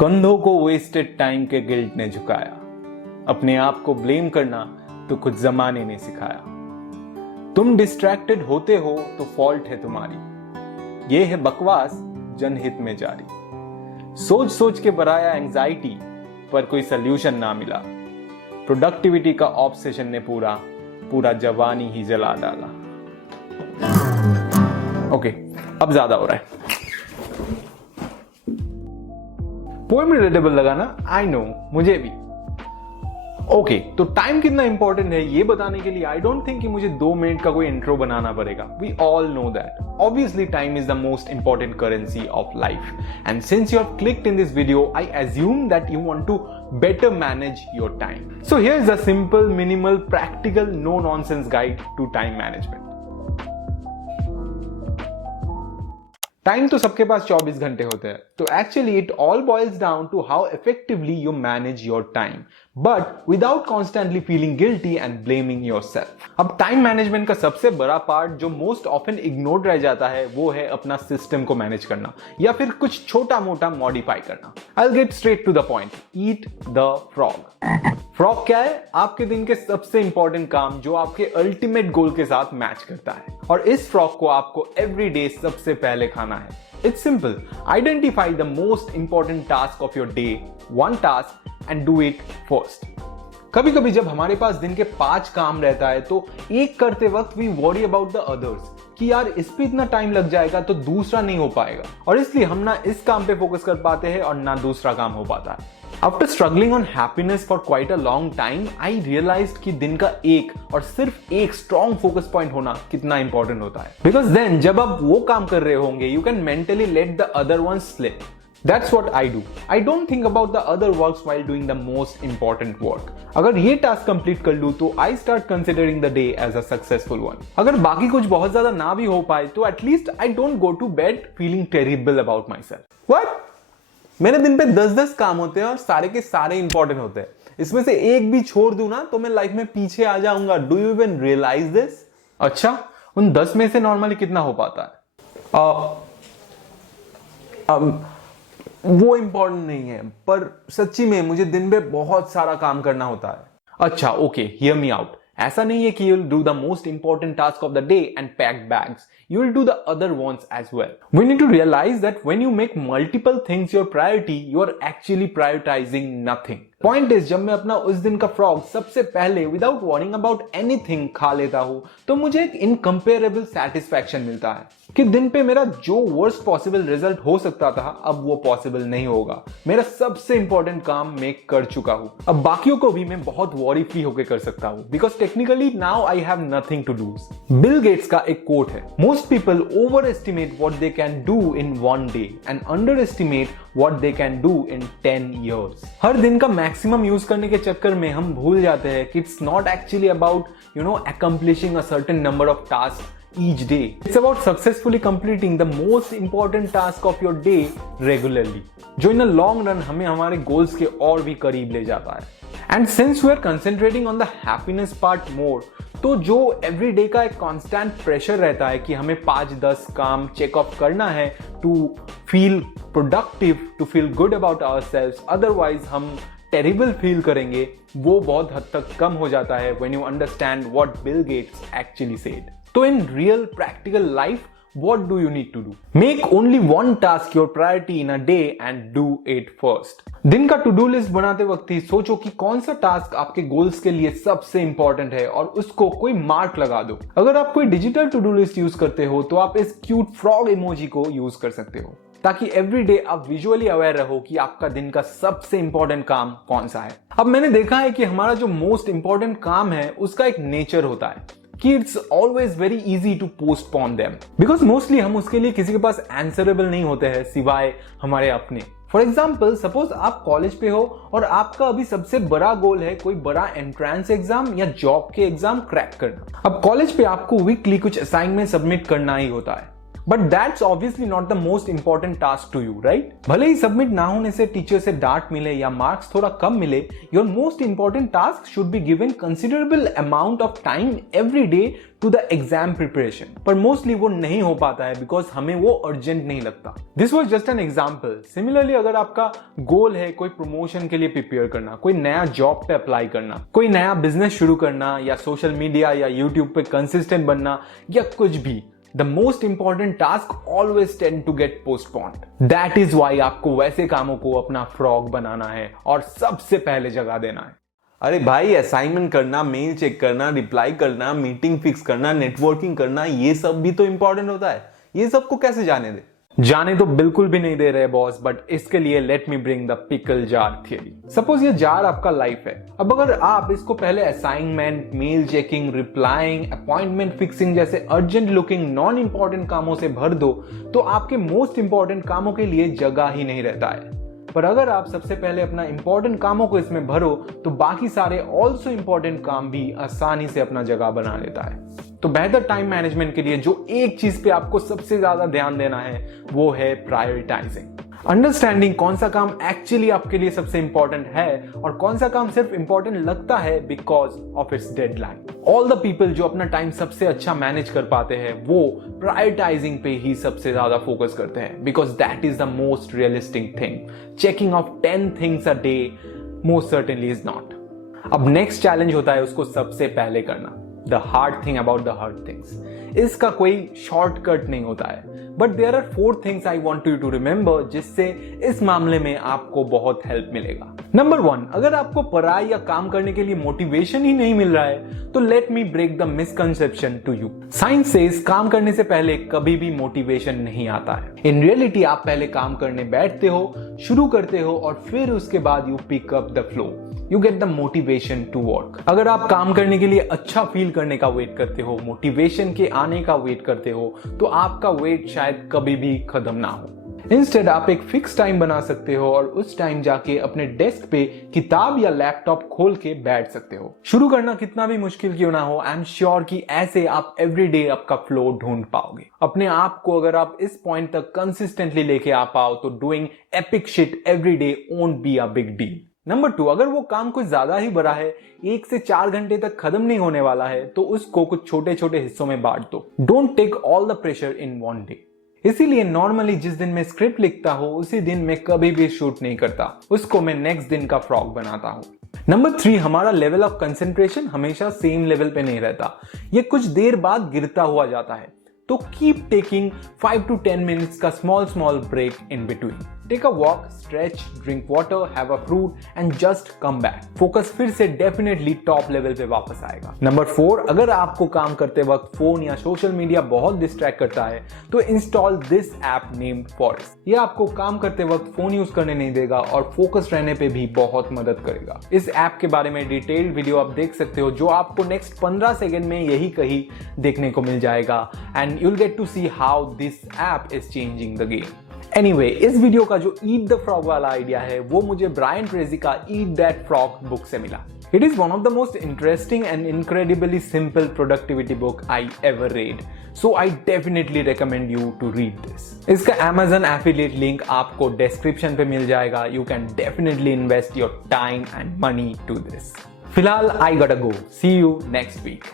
कंधों को wasted time के गिल्ट ने झुकाया। अपने आप को ब्लेम करना तो खुद जमाने ने सिखाया। तुम डिस्ट्रैक्टेड होते हो तो फॉल्ट है तुम्हारी, ये है बकवास जनहित में जारी। सोच सोच के बढ़ाया एंजाइटी पर कोई सल्यूशन ना मिला। प्रोडक्टिविटी का ऑब्सेशन ने पूरा जवानी ही जला डाला। ओके, अब ज्यादा हो रहा है। पोएम रिलेटेबल लगा ना? आई नो, मुझे भी। ओके, तो टाइम कितना इंपॉर्टेंट है ये बताने के लिए आई डोंट थिंक कि मुझे 2 मिनट का कोई इंट्रो बनाना पड़ेगा। We all know that obviously time is the most important currency of life, and since you have clicked in this video I assume that you want to better manage your time. So here is a simple, minimal, practical, no nonsense guide to time management. Time तो सबके पास 24 घंटे होते हैं, तो actually it all boils down to how effectively you manage your time, but without constantly feeling guilty and blaming yourself. अब time management का सबसे बड़ा पार्ट जो मोस्ट ऑफन इग्नोर्ड रह जाता है वो है अपना सिस्टम को मैनेज करना या फिर कुछ छोटा मोटा मॉडिफाई करना। I will get straight to the point. Eat the frog. Frog क्या है? आपके दिन के सबसे इंपॉर्टेंट काम जो आपके अल्टीमेट गोल के साथ मैच करता है, और इस फ्रॉग को आपको एवरी डे सबसे पहले खाना है। It's simple. Identify the most important task of your day, one task, and do it first. कभी कभी जब हमारे पास दिन के 5 काम रहता है तो एक करते वक्त we worry about the others कि यार इस पे इतना टाइम लग जाएगा तो दूसरा नहीं हो पाएगा, और इसलिए हम ना इस काम पे फोकस कर पाते हैं और ना दूसरा काम हो पाता है। After struggling on happiness for quite a long time, I realized कि दिन का एक और सिर्फ एक strong focus point होना कितना important होता है। Because then जब आप वो काम कर रहे होंगे, you can mentally let the other ones slip. That's what I do. I don't think about the other works while doing the most important work. अगर ये टास्क कंप्लीट कर लूं तो I start considering the day as a successful one. अगर बाकी कुछ बहुत ज्यादा ना भी हो पाए तो at least I don't go to bed feeling terrible about myself. What? मेरे दिन पे 10-10 काम होते हैं और सारे के सारे इंपॉर्टेंट होते हैं। इसमें से एक भी छोड़ दूं ना तो मैं लाइफ में पीछे आ जाऊंगा। Do you even realise this? अच्छा, उन 10 में से नॉर्मली कितना हो पाता है? वो इंपॉर्टेंट नहीं है, पर सच्ची में मुझे दिन में बहुत सारा काम करना होता है। अच्छा, ओके, हियर मी आउट। ऐसा नहीं है कि you will do the most important task of the day and pack bags. You will do the other ones as well. We need to realize that when you make multiple things your priority, you are actually prioritizing nothing. Point is, जब मैं अपना उस दिन का frog सबसे पहले without worrying about anything खा लेता हूँ तो मुझे एक incomparable satisfaction मिलता है कि दिन पे मेरा जो worst possible result हो सकता था अब वो possible नहीं होगा। मेरा सबसे important काम मैं कर चुका हूँ। अब बाकियों को भी मैं बहुत worry free होकर कर सकता हूँ because technically now I have nothing to lose. Bill Gates का एक कोट है, Most people overestimate what they can do in one day and underestimate what they can do in 10 years. हर दिन का maximum use करने के चक्कर में हम भूल जाते हैं कि it's not actually about accomplishing a certain number of tasks each day. It's about successfully completing the most important task of your day regularly, जो in a long run हमें हमारे goals के और भी करीब ले जाता है. And since we are concentrating on the happiness part more, तो जो एवरीडे का एक कांस्टेंट प्रेशर रहता है कि हमें 5-10 काम चेक ऑफ करना है to feel productive, to feel good about ourselves, otherwise हम टेरिबल फील करेंगे, वो बहुत हद तक कम हो जाता है when you understand what Bill Gates actually said. तो in real practical life what do you need to do? Make only one task your priority in a day and do it first. दिन का to do list बनाते वक्त ही सोचो कि कौन सा task आपके गोल्स के लिए सबसे इंपॉर्टेंट है और उसको कोई मार्क लगा दो. अगर आप कोई digital to do list use करते हो तो आप इस क्यूट फ्रॉग इमोजी को यूज कर सकते हो ताकि एवरीडे आप विजुअली अवेयर रहो कि आपका दिन का सबसे इंपॉर्टेंट काम कौन सा है. अब मैंने देखा है कि हमारा जो मोस्ट इंपॉर्टेंट काम है उसका एक नेचर होता है कि it's always very easy to postpone them because mostly हम उसके लिए किसी के पास आंसरेबल नहीं होते हैं सिवाय हमारे अपने. फॉर एग्जाम्पल, सपोज आप कॉलेज पे हो और आपका अभी सबसे बड़ा गोल है कोई बड़ा एंट्रेंस एग्जाम या जॉब के एग्जाम क्रैक करना. अब कॉलेज पे आपको वीकली कुछ असाइनमेंट सबमिट करना ही होता है. But that's obviously not the most important task to you, right? भले ही सबमिट ना होने से टीचर से डांट मिले या मार्क्स थोड़ा कम मिले, your most important task should be given considerable amount of time every day to the exam preparation. पर मोस्टली वो नहीं हो पाता है बिकॉज हमें वो अर्जेंट नहीं लगता। This was just an example. Similarly अगर आपका गोल है कोई प्रमोशन के लिए प्रिपेयर करना, कोई नया जॉब पे अप्लाई करना, कोई नया बिजनेस शुरू करना, या सोशल मीडिया या यूट्यूब पे कंसिस्टेंट बनना, या कुछ भी, the most important task always tend to get postponed. That is why आपको वैसे कामों को अपना फ्रॉग बनाना है और सबसे पहले जगह देना है। अरे भाई, असाइनमेंट करना, मेल चेक करना, रिप्लाई करना, मीटिंग फिक्स करना, नेटवर्किंग करना, ये सब भी तो इंपॉर्टेंट होता है। ये सब को कैसे जाने दे? जाने तो बिल्कुल भी नहीं दे रहे बॉस, बट इसके लिए let me bring the pickle jar theory. Suppose ये जार आपका लाइफ है। अब अगर आप इसको पहले assignment, mail checking, replying, appointment fixing जैसे अर्जेंट लुकिंग नॉन इंपॉर्टेंट कामों से भर दो तो आपके मोस्ट इंपॉर्टेंट कामों के लिए जगह ही नहीं रहता है। पर अगर आप सबसे पहले अपना इंपॉर्टेंट कामों को इसमें भरो तो बाकी सारे ऑल्सो इंपॉर्टेंट काम भी आसानी से अपना जगह बना लेता है। तो बेहतर टाइम मैनेजमेंट के लिए जो एक चीज पे आपको सबसे ज्यादा ध्यान देना है वो है प्रायोरिटाइजिंग। अंडरस्टैंडिंग कौन सा काम एक्चुअली आपके लिए सबसे इंपॉर्टेंट है और कौन सा काम सिर्फ इंपॉर्टेंट लगता है because of its deadline. All the people जो अपना टाइम सबसे अच्छा मैनेज कर पाते हैं वो प्रायोरिटाइजिंग पे ही सबसे ज्यादा फोकस करते हैं because that is the most realistic thing. Checking of 10 things a day most certainly is not. अब नेक्स्ट चैलेंज होता है उसको सबसे पहले करना। The hard thing about the hard things, इसका कोई शॉर्टकट नहीं होता है, but there are 4 things I want you to remember जिससे इस मामले में आपको बहुत हेल्प मिलेगा। नंबर 1, अगर आपको पढ़ाई या काम करने के लिए मोटिवेशन ही नहीं मिल रहा है तो let me break the misconception to you. Science says काम करने से पहले कभी भी मोटिवेशन नहीं आता है। इन रियलिटी आप पहले काम करने बैठते हो, शुरू करते हो और फिर उसके बाद you pick up the flow, you get the motivation to work. अगर आप काम करने के लिए अच्छा फील करने का वेट करते हो, मोटिवेशन के आने का वेट करते हो, तो आपका वेट शायद कभी भी खत्म ना हो। इंस्टेड आप एक फिक्स टाइम बना सकते हो और उस टाइम जाके अपने डेस्क पे किताब या लैपटॉप खोल के बैठ सकते हो। शुरू करना कितना भी मुश्किल क्यों ना हो, आई एम श्योर कि ऐसे आप एवरीडे आपका फ्लो ढूंढ पाओगे। अपने आप को अगर आप इस पॉइंट तक कंसिस्टेंटली लेके आ पाओ तो doing epic shit everyday won't be a big deal. Number 2, अगर वो काम कुछ ज्यादा ही बड़ा है, 1 से 4 घंटे तक खत्म नहीं होने वाला है, तो उसको कुछ छोटे छोटे हिस्सों में बांट दो। Don't take all the pressure in one day. इसीलिए नॉर्मली जिस दिन मैं स्क्रिप्ट लिखता हूं उसी दिन मैं कभी भी शूट नहीं करता, उसको मैं नेक्स्ट दिन का फ्रॉग बनाता हूं। नंबर 3, हमारा लेवल ऑफ कंसंट्रेशन हमेशा सेम लेवल पे नहीं रहता, ये कुछ देर बाद गिरता हुआ जाता है। तो कीप टेकिंग 5 to 10 minutes का small break in between. Take a walk, stretch, drink water, have a fruit and just come back. Focus फिर से डेफिनेटली टॉप लेवल पे वापस आएगा। नंबर 4, अगर आपको काम करते वक्त फोन या सोशल मीडिया बहुत डिस्ट्रैक्ट करता है तो install this app named forest. ये आपको काम करते वक्त फोन यूज करने नहीं देगा और फोकस रहने पे भी बहुत मदद करेगा। इस ऐप के बारे में डिटेल्ड वीडियो आप देख सकते हो जो आपको नेक्स्ट 15 सेकेंड में यही कहीं देखने को मिल जाएगा and you'll get to see how this app is changing the game. Anyway, इस वीडियो का जो Eat the Frog वाला आइडिया है वो मुझे ब्रायन ट्रेसी का Eat That Frog बुक से मिला। It is one of the most interesting and incredibly simple productivity book I ever read. So I definitely recommend you to read this. इसका Amazon affiliate link आपको description पे मिल जाएगा. You can definitely invest your time and money to this. फिलहाल I gotta go. See you next week.